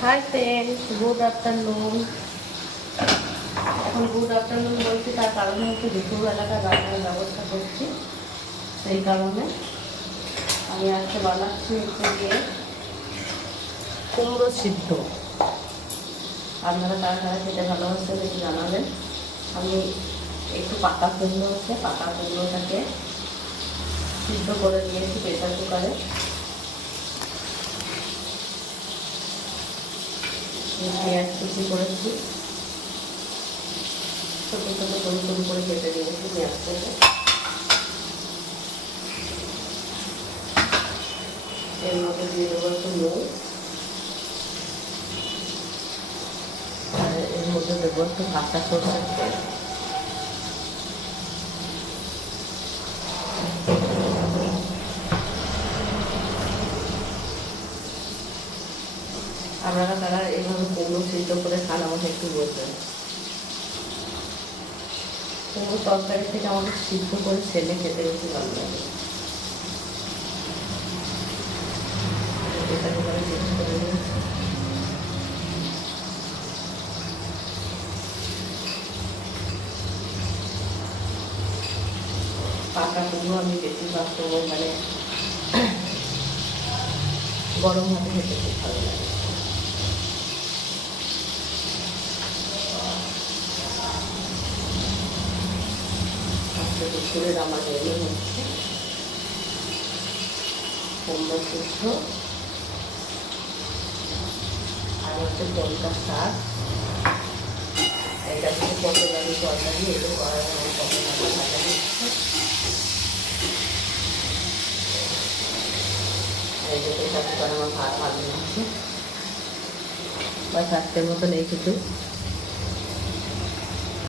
Hi friends, good afternoon. এখন good afternoon বলছি, তার কারণে হচ্ছে দুপুরবেলাটা রান্নার ব্যবস্থা করছি। সেই কারণে আমি আজকে বানাচ্ছি হচ্ছে গিয়ে কুমড়ো সিদ্ধ। আপনারা কারা কারা খেতে ভালোবাসেন একটু জানাবেন। আমি একটু পাতা কুমড়োটাকে সিদ্ধ করে দিয়েছি প্রেসার কুকারে। পেঁয়াজ কুচি করেছি, ছোটো ছোটো সরু করে কেটে দিয়েছি পেঁয়াজটাকে। এর মধ্যে দিয়ে দেবো একটু নুন, আর এর মধ্যে দেবো একটু কাঁচা সরষের তেল। আপনারা তারা এইভাবে কুমড়ো সিদ্ধ করে খান, আমাকে একটু বলবেন। কুমড়ো তরকারি থেকে আমাদের সিদ্ধ করে ছেলে খেতে বেশি ভালো লাগে। এটা করে সিদ্ধ করে নিয়েছি। পাকা কুমড়ো আমি বেশিরভাগ সময় মানে গরম ভাতে খেতে খুব ভালো লাগে। আজকে দুপুরের আমার মেনু হচ্ছে কুমড়ো সিদ্ধ আর হচ্ছে লঙ্কা শাক। এটা হচ্ছে পটল আলু তরকারি, এগুলো করার আমার পটল আলু ভাজা দিচ্ছে। এই যে প্রেসার কুকারে আমার ভাত ভালো হচ্ছে, বা চারটের মতন এই কিছু